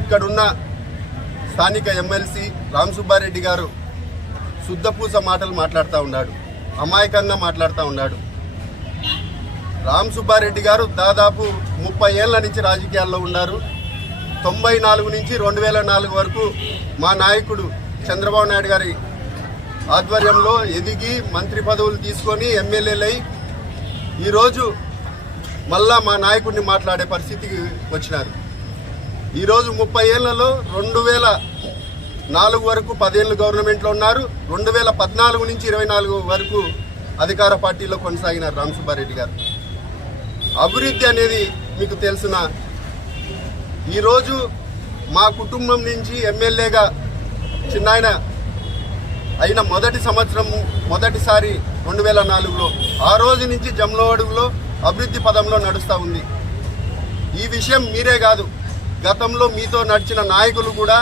ఇక్కడున్న స్థానిక ఎమ్మెల్సీ రామసుబ్బారెడ్డి గారు శుద్ధపూస మాటలు మాట్లాడుతూ ఉన్నాడు, అమాయకంగా మాట్లాడుతూ ఉన్నాడు. రామసుబ్బారెడ్డి గారు దాదాపు 30 ఏళ్ల నుంచి రాజకీయాల్లో ఉన్నారు. 94 నుంచి 2004 వరకు మా నాయకుడు చంద్రబాబు నాయుడు గారి ఆధ్వర్యంలో ఎదిగి మంత్రి పదవులు తీసుకొని ఎమ్మెల్యేలై ఈరోజు మళ్ళా మా నాయకుడిని మాట్లాడే పరిస్థితికి వచ్చినారు. ఈరోజు 30 ఏళ్లలో 2004 వరకు 10 ఏళ్ళు గవర్నమెంట్లో ఉన్నారు. 2014 నుంచి 24 వరకు అధికార పార్టీలో కొనసాగినారు రామసుబ్బారెడ్డి గారు. అభివృద్ధి అనేది మీకు తెలిసిన ఈరోజు మా కుటుంబం నుంచి ఎమ్మెల్యేగా చిన్నాయన అయిన మొదటి సంవత్సరం మొదటిసారి 2004లో ఆ రోజు నుంచి జమ్లవాడలో అభివృద్ధి పదంలో నడుస్తూ ఉంది. ఈ విషయం మీరే కాదు, గతంలో మీతో నడిచిన నాయకులు కూడా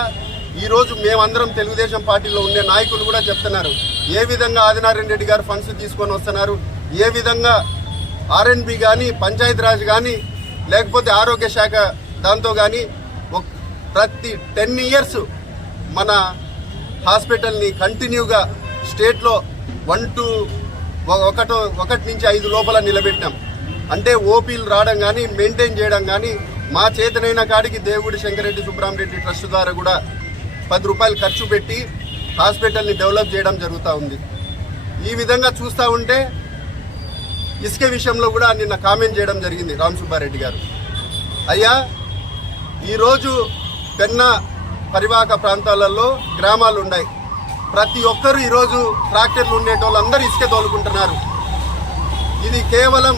ఈరోజు మేమందరం తెలుగుదేశం పార్టీలో ఉండే నాయకులు కూడా చెప్తున్నారు ఏ విధంగా ఆదినారాయణ రెడ్డి గారు ఫండ్స్ తీసుకొని వస్తున్నారు, ఏ విధంగా ఆర్ఎన్బి కానీ పంచాయతీరాజ్ కానీ లేకపోతే ఆరోగ్య శాఖ దాంతో కానీ ప్రతి 10 ఇయర్స్ మన హాస్పిటల్ని కంటిన్యూగా స్టేట్లో 1 నుంచి 5 లోపల నిలబెట్టాం. అంటే ఓపీలు రావడం కానీ మెయింటైన్ చేయడం కానీ మా చేతనైన కాడికి దేవుడి శంకరెడ్డి సుబ్రహ్మరెడ్డి ట్రస్ట్ ద్వారా కూడా 10 రూపాయలు ఖర్చు పెట్టి హాస్పిటల్ని డెవలప్ చేయడం జరుగుతూ ఉంది. ఈ విధంగా చూస్తూ ఉంటే ఇసుక విషయంలో కూడా నిన్న కామెంట్ చేయడం జరిగింది రామసుబ్బారెడ్డి గారు. అయ్యా, ఈరోజు పెన్నా పరివాహక ప్రాంతాలలో గ్రామాలు ఉన్నాయి. ప్రతి ఒక్కరు ఈరోజు ట్రాక్టర్లు ఉండేటోళ్ళందరూ ఇసుక తోలుకుంటున్నారు. ఇది కేవలం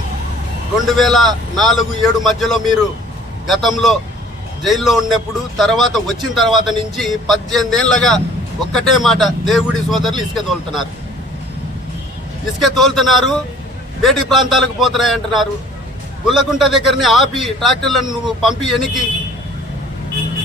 2004-07 మధ్యలో మీరు గతంలో జైల్లో ఉన్నప్పుడు వచ్చిన తర్వాత నుంచి 18 ఏళ్ళగా ఒక్కటే మాట, దేవుడి సోదరులు ఇసుక తోలుతున్నారు, బేటి ప్రాంతాలకు పోతున్నాయంటున్నారు. గుల్లకుంట దగ్గరనే ఆపి ట్రాక్టర్లను నువ్వు పంపి ఎనికి